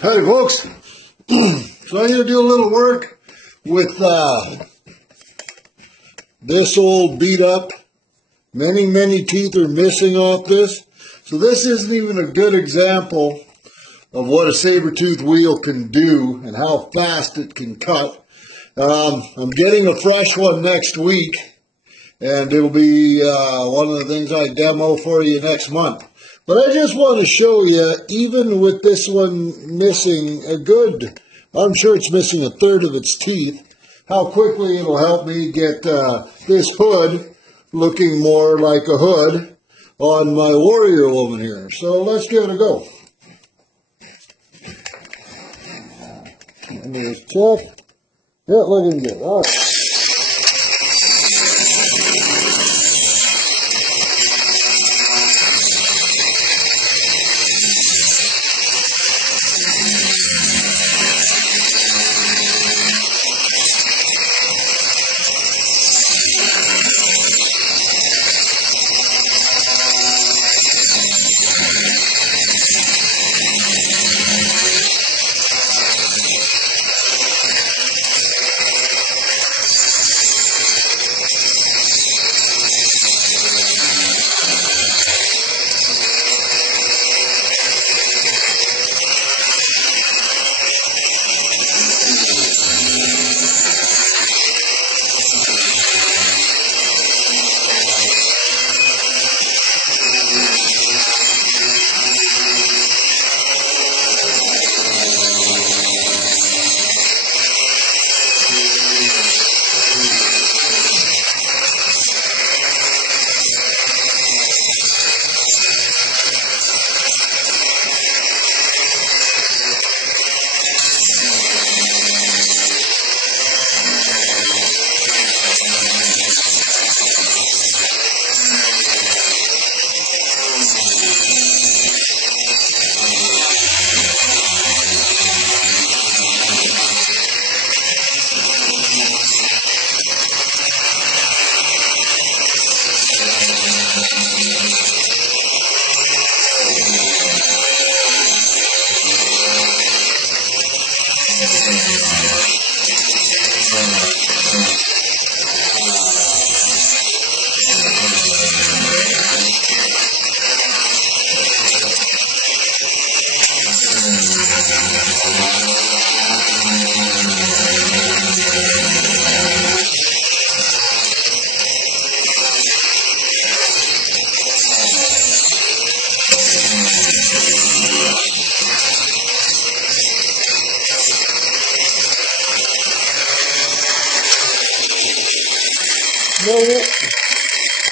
Howdy folks, so I'm going to do a little work with this old beat up. Many teeth are missing off this. So this isn't even a good example of what a Saburtooth wheel can do and how fast it can cut. I'm getting a fresh one next week, and it'll be one of the things I demo for you next month. But I just want to show you, even with this one missing a good, I'm sure it's missing a third of its teeth, how quickly it'll help me get this hood looking more like a hood on my warrior woman here. So let's give it a go. Let me just check. Yeah, looking good. All right.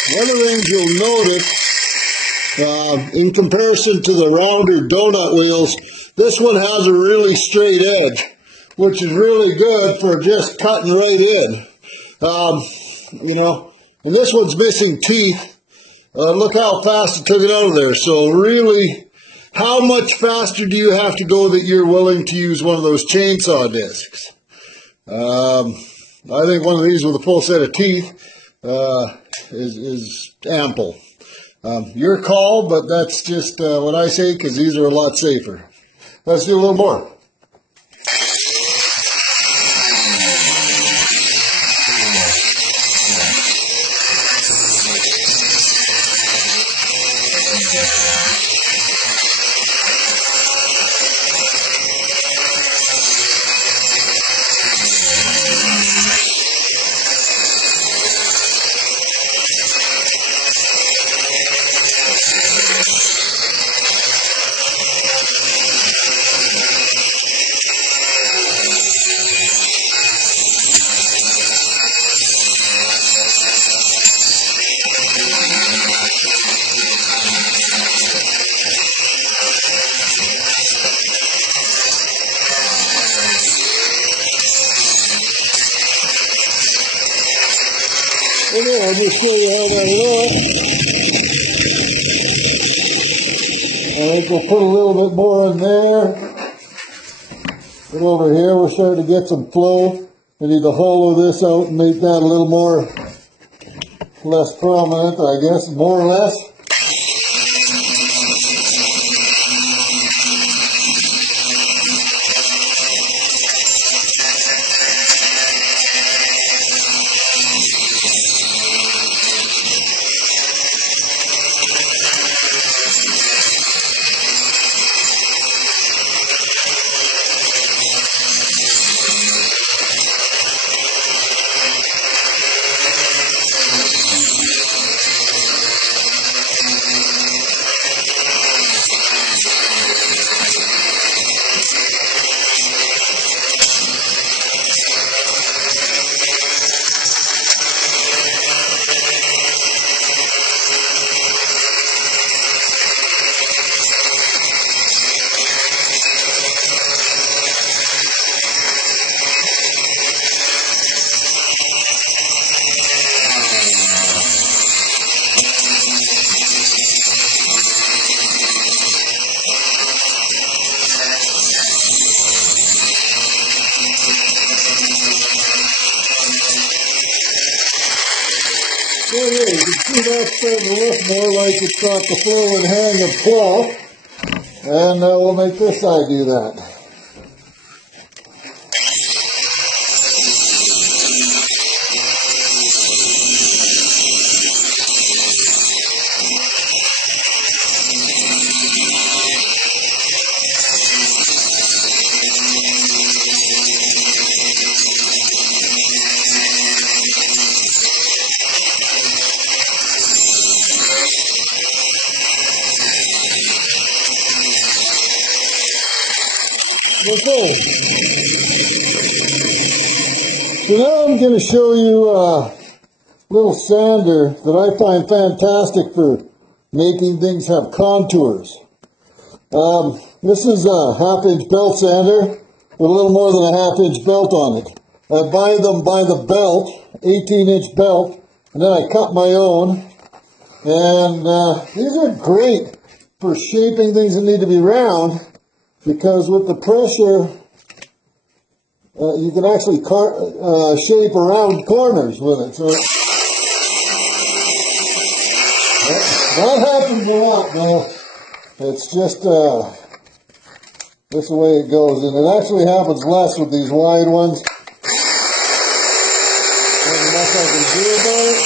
One of the things you'll notice, in comparison to the rounder donut wheels, this one has a really straight edge, which is really good for just cutting right in. And this one's missing teeth. Look how fast it took it out of there. So really, how much faster do you have to go that you're willing to use one of those chainsaw discs? I think one of these with a full set of teeth is ample. Your call, but that's just what I say, because these are a lot safer. Let's do a little more. Okay, I'll just show you how that looks. I think we'll put a little bit more in there. But over here, we're starting to get some flow. We need to hollow this out and make that a little more, less prominent, I guess, more or less. yeah, you can see that's starting to look more like it's got the flow and hang of cloth. And we'll make this side do that. Okay, so now I'm going to show you a little sander that I find fantastic for making things have contours. This is a 1/2-inch belt sander with a little more than a 1/2-inch belt on it. I buy them by the belt, 18-inch belt, and then I cut my own. And these are great for shaping things that need to be round, because with the pressure, you can actually shape around corners with it. So that happens a lot now. It's just this the way it goes, and it actually happens less with these wide ones. There's nothing I can do about it.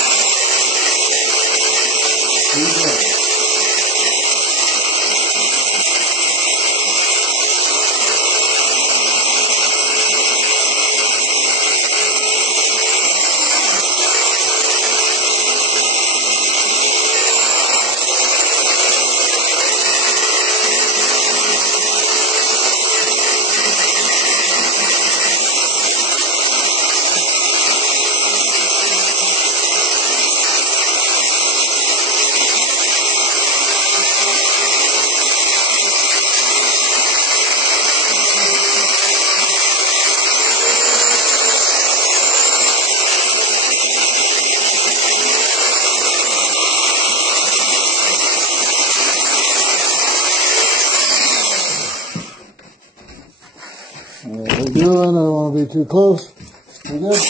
What we're doing, I don't want to be too close. We're good.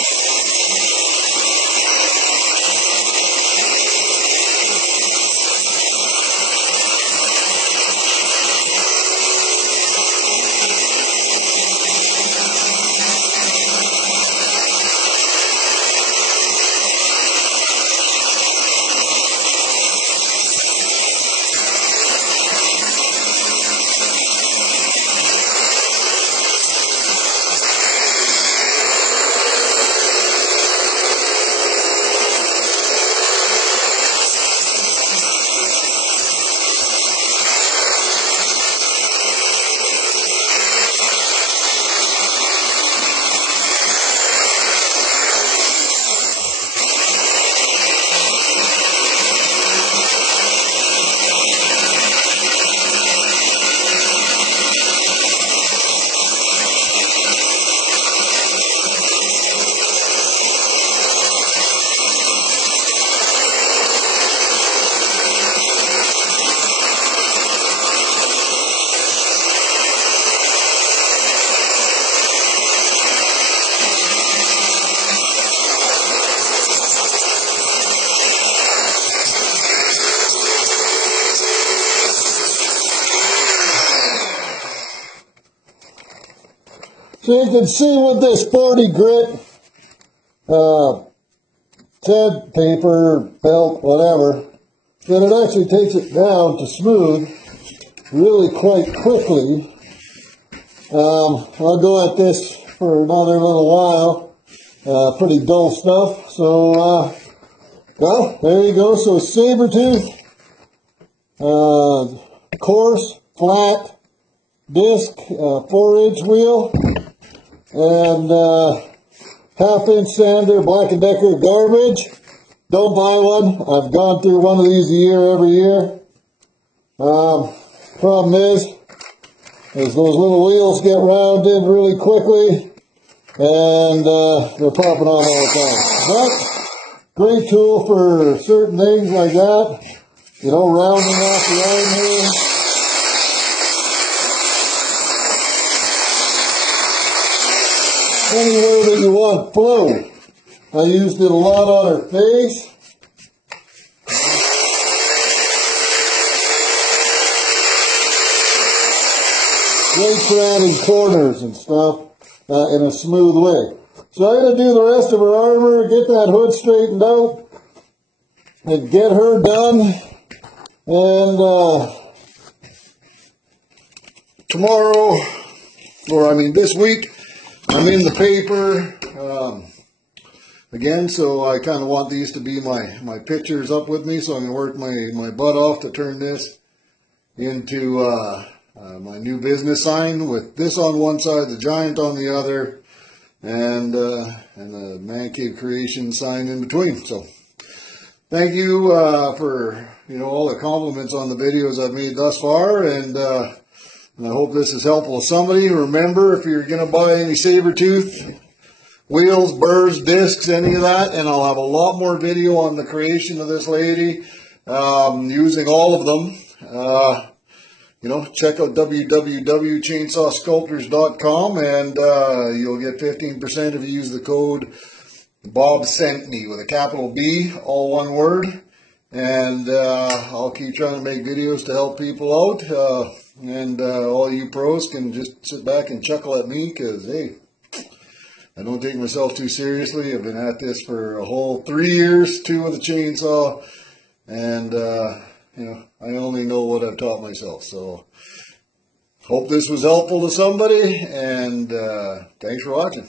So you can see with this 40 grit sandpaper, belt, whatever, that it actually takes it down to smooth really quite quickly. I'll go at this for another little while. Pretty dull stuff. So, well, there you go. So Saburtooth, coarse, flat disc, 4-inch wheel, and 1/2-inch sander, Black & Decker garbage. Don't buy one. I've gone through one of these a year every year. Problem is those little wheels get rounded really quickly, and they're popping on all the time. But great tool for certain things like that. You know, rounding off the iron here. Any way that you want flow. I used it a lot on her face. great for adding corners and stuff in a smooth way. So I'm going to do the rest of her armor, get that hood straightened out, and get her done. And tomorrow, or I mean this week, I'm in the paper again, so I kind of want these to be my pictures up with me, so I'm going to work my butt off to turn this into my new business sign with this on one side, the giant on the other, and the Man Cave Creation sign in between. So thank you for all the compliments on the videos I've made thus far, and I hope this is helpful to somebody. Remember, if you're going to buy any Saburtooth wheels, burrs, discs, any of that, and I'll have a lot more video on the creation of this lady using all of them. Check out www.chainsawsculptors.com, and you'll get 15% if you use the code Bob Sent Me with a capital B, all one word. And I'll keep trying to make videos to help people out. And all you pros can just sit back and chuckle at me, because, hey, I don't take myself too seriously. I've been at this for a whole 3 years, 2 with a chainsaw, and I only know what I've taught myself. So hope this was helpful to somebody, and thanks for watching.